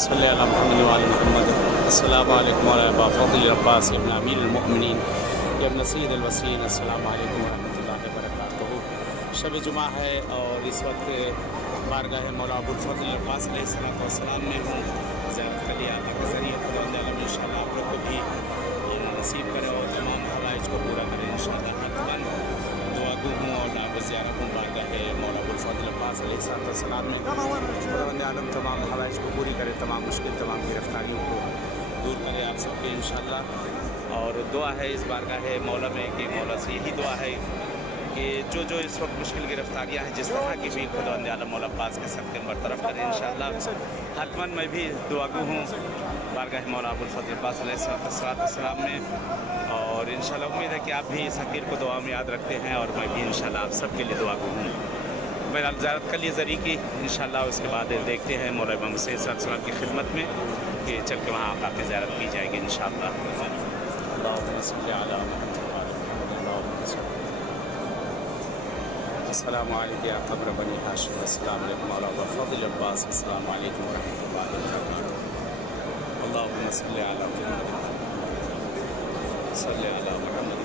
सल्लि अला मुहम्मद व आले मुहम्मद। अस्सलामु अलैकुम व अबा फ़ज़ल अब्बास इब्न अमीरुल मोमिनीन इब्न सय्यिदुल वसीन। अस्सलामु अलैकुम व रहमतुल्लाहि व बरकातुहू। शब जुमा है और इस वक्त बारगाह मौला अबुल फ़ज़ल अब्बास अलैहिस्सलाम में हूँ। ज़ियारत के लिए आने के ज़रिए खुदा इंशाअल्लाह आप लोग को भी नसीब करे और तमाम हवाइज को पूरा करें इंशाअल्लाह। हतमन दुआ गो हूँ और नाब ज़ियारत हूँ बारगाह मौला अबुल फ़ज़ल अब्बास अलैहिस्सलाम में। खुदा आलम तमाम हवाइज को पूरी करे, तमाम मुश्किल तमाम गिरफ्तारियों को दूर करे आप सबके इंशाअल्लाह। और दुआ है इस बारगाह मौला में कि मौला से यही दुआ है कि जो इस वक्त मुश्किल गिरफ्तारियाँ हैं जिस तरह की भी खुदा आलम मौला अब्बास के सदक़े बरतरफ करें इंशाअल्लाह। हतमन मैं भी दुआ गो हूँ बारगाह मौला अबुल फ़ज़ल अब्बास अलैहिस्सलाम में। और इंशाअल्लाह उम्मीद है कि आप भी इस हक़ीर को दुआ में याद रखते हैं और मैं भी इंशाअल्लाह आप सब के लिए दुआ गो हूँ। बहरहाल ज़ियारत कर लिए ज़रिए की इंशाअल्लाह। उसके बाद देखते हैं मौला इमाम हुसैन सल्लल्लाहु की खिदमत में कि चल के वहाँ आका की ज़ियारत की जाएगी इंशाअल्लाह। अस्सलामु अलैकुम या क़ब्र बनी हाशिम। अस्सलामु अलैकुम मौला अबुल फ़ज़ल अब्बास। अस्सलामु अलैकुम व रहमतुल्लाहि व बरकातुहू। अल्लाहुम्मा सल्लि अला मुहम्मद सल्लि अला मुहम्मद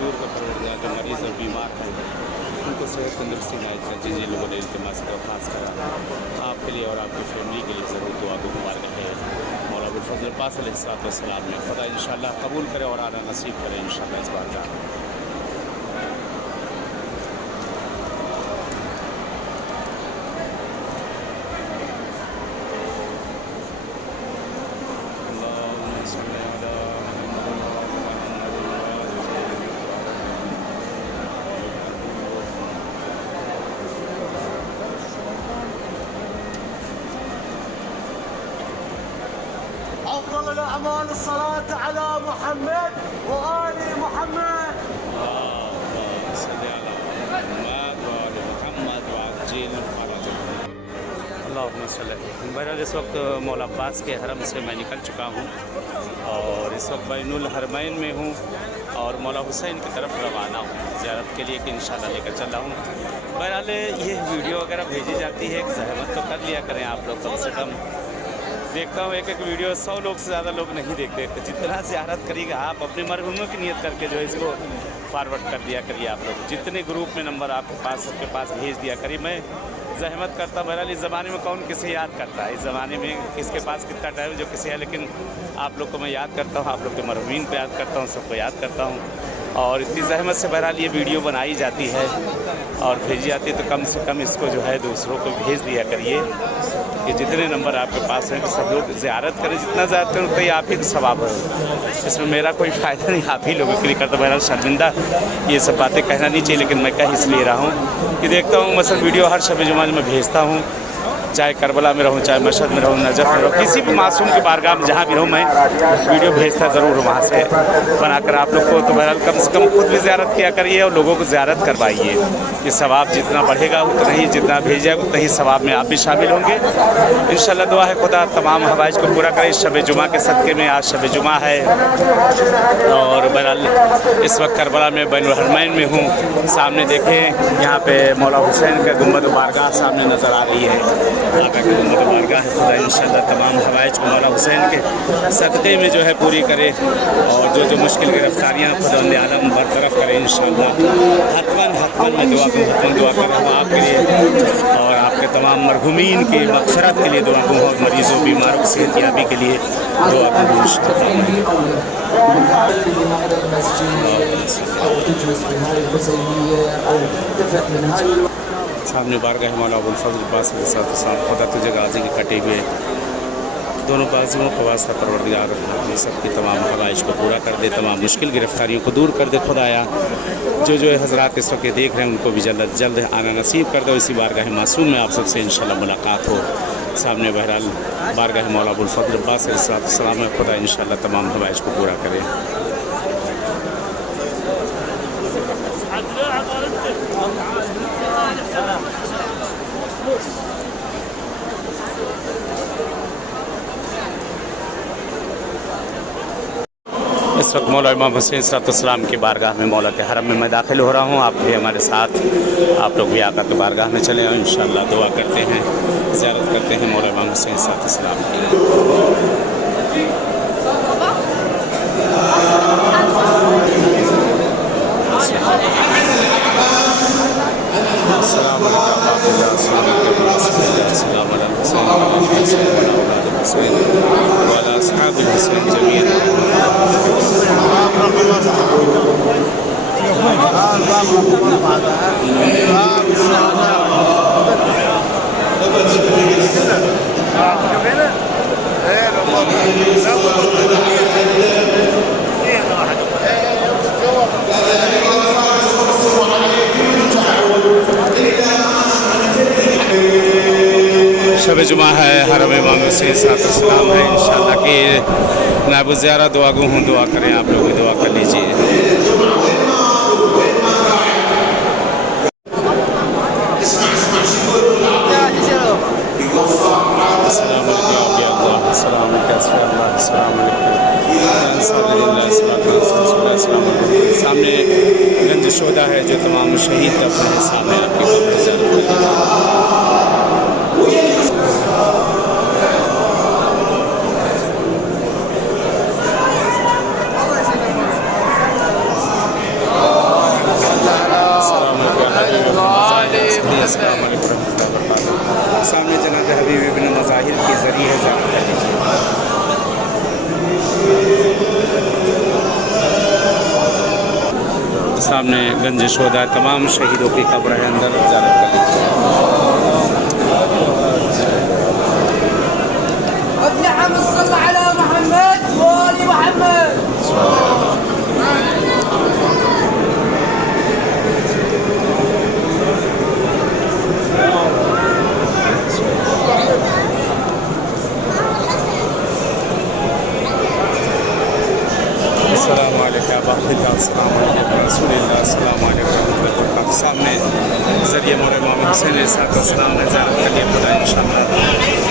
दूर का परवरदिगार जो मरीज़ और बीमार हैं उनको सेहत तंदुरुस्ती नायत कर दीजिए। लोगों ने इल्तिमास का खास करा आपके लिए और आपकी फैमिली के लिए ज़रूर दुआ को मुबारक है मौला अबुल फ़ज़ल अब्बास अलैहिस्सलाम में। खुदा इंशाअल्लाह कबूल करे और आना नसीब करे इंशाअल्लाह इस बार का। أفضل الأعمال الصلاة على محمد وآل محمد। اللهم صل على محمद وآल मुहम्मद वअज्जिल फ़रजह। अल्लाहुम्मा सल्लि। बहरहाल इस वक्त मौला अब्बास के हरम से मैं निकल चुका हूँ और इस वक्त बैनुल हरमैन में हूँ और मौला हुसैन की तरफ रवाना हूँ ज़ियारत के लिए कि इंशाअल्लाह लेकर चल रहा हूँ। बहरहाल ये वीडियो वगैरह भेजी जाती है, एक ज़हमत तो कर लिया करें आप लोग कम से कम। देखता हूँ एक वीडियो 100 लोग से ज़्यादा लोग नहीं देखते। तो जितना ज़ियारत करिएगा आप अपने मरहूमों की नियत करके जो है इसको फॉरवर्ड कर दिया करिए आप लोग। जितने ग्रुप में नंबर आपके पास सबके पास भेज दिया करिए। मैं ज़हमत करता हूँ। बहरहाल इस ज़माने में कौन किसे याद करता है, इस ज़माने में किसके पास कितना टाइम जो किसे है, लेकिन आप लोग को मैं याद करता हूँ, आप लोग के मरहूमीन को याद करता हूँ, सबको याद करता हूँ। और इतनी ज़हमत से बहरहाल ये वीडियो बनाई जाती है और भेजी जाती है तो कम से कम इसको जो है दूसरों को भेज दिया करिए कि जितने नंबर आपके पास हैं सब लोग ज़ियारत करें। जितना ज़्यादा करें उतना ही आप ही को सवाब है। इसमें मेरा कोई फ़ायदा नहीं, आप ही लोगों के लिए करता। बहरहाल शर्मिंदा ये सब बातें कहना नहीं चाहिए, लेकिन मैं कह इसलिए रहा हूँ कि देखता हूँ मसलन वीडियो हर शब जुमा में भेजता हूँ, चाहे करबला में रहूँ, चाहे मशहद में रहूँ, नजफ़ में रहूँ, किसी भी मासूम की बारगाह में जहाँ भी रहूँ मैं वीडियो भेजता ज़रूर हूँ वहाँ से बनाकर आप लोग को। तो बहरहाल कम से कम खुद भी ज़ियारत किया करिए और लोगों को ज़ियारत करवाइए। ये सवाब जितना बढ़ेगा उतना ही, जितना भेज जाएगा उतना ही सवाब में आप भी शामिल होंगे इंशाअल्लाह। दुआ है खुदा तमाम हवाइज को पूरा करे। शब जुमा के सदक़े में आज शब जुमा है और बहरहाल इस वक्त करबला में बैनुल हरमैन में हूँ। सामने देखें यहाँ पे मौला हुसैन का गुंबद बारगाह सामने नज़र आ रही है। आका की गुंबद बारगाह है। खुदा इंशाअल्लाह तमाम हवाइज को मौला हुसैन के सदक़े में जो है पूरी करे और जो मुश्किल गिरफ्तारियाँ खुदा आलम बरतरफ करे इंशाअल्लाह। हतमन मैं दुआ कर रहा हूँ आपके लिए और आपके तमाम मरहूमीन की मग़फ़िरत के लिए दुआ करूँ और मरीज़ों बीमारों की सेहतयाबी के लिए दुआ करूँ। सामने बारगाह मौला अबुल फजल अब्बास अलैहिस्सलाम, खुदा तुझे गाजी के कटे हुए दोनों बाजुओं को वास्ता परवरदिगार हम सब की तमाम ख्वाहिश को पूरा कर दे, तमाम मुश्किल गिरफ्तारियों को दूर कर दे खुदाया। जो हज़रात इस वक्त देख रहे हैं उनको भी जल्द जल्द आना नसीब कर दो। इसी बारगाह मासूम में आप सबसे इंशाल्लाह मुलाकात हो। सामने बहरहाल बारगाह मौला अबुल फजल अब्बास अलैहिस्सलाम में खुदा इंशाल्लाह तमाम ख्वाहिश को पूरा करे। इस वक्त मौला इमाम हुसैन सलाम की बारगाह में मौला के हरम में मैं दाखिल हो रहा हूँ। आप भी हमारे साथ, आप लोग भी आकर के बारगाह में चले और इंशाअल्लाह दुआ करते हैं, ज़ियारत करते हैं मौला इमाम हुसैन सलाम की। शब जुमा है, हरम इमाम हुसैन सलाम है। इंशाअल्लाह कि नायब ज़ियारा दुआ गो हूँ, दुआ करें, आप लोग भी दुआ कर लीजिए। सामने गंज शोदा है, जो तमाम शहीद दफन है, सामने आपकी सामने जनाब हबीब इब्न मज़ाहिर के ज़रिए सामने गंज शोदा तमाम शहीदों की कब्र है, अंदर ज़ियारत कर सामने ज़रिए मौला इमाम हुसैन सलाम ने ज़ियारत कर लिया। खुदा इंशाअल्लाह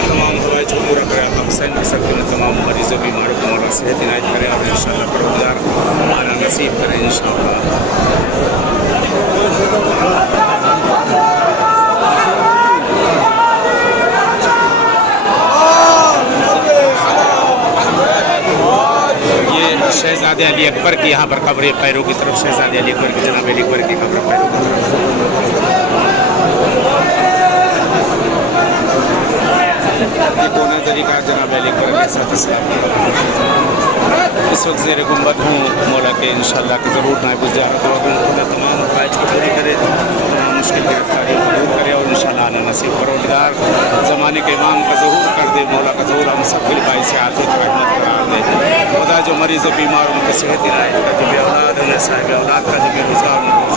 तमाम ख्वाहिश को पूरा करे। इमाम हुसैन की शक्ति में तमाम मरीज़ों बीमारों को मौला सेहत इनायत करे और इंशाअल्लाह परवरदिगार आना नसीब करे इंशाअल्लाह। शहज़ादे अली अकबर की यहाँ पर कब्र पैरों की तरफ, शहज़ादे अली अकबर की, जनाब अली अकबर की कब्र पैरों की तरफ। ये कोना तरीका जनाब अली अकबर के साथ इस वक्त ज़ेर गुंबद हूँ मौला के। इंशाअल्लाह कि ज़रूर नायब ज़ियारत हुआ खुदा तमाम ख्वाहिश को पूरी करे, तमाम मुश्किल गिरफ्तारियों को दूर करे और इंशाअल्लाह आना नसीब परवरदिगार ज़माने के इमाम का ज़हूर कर दे। मौला का ज़हूर हम सब के लिए से आफियत रहमत करार दे। खुदा जो मरीज़ बीमार उनको सेहत इनायत कर, जो भी औलाद उन्हें साहिब औलाद का, जो भी रोज़गार उनको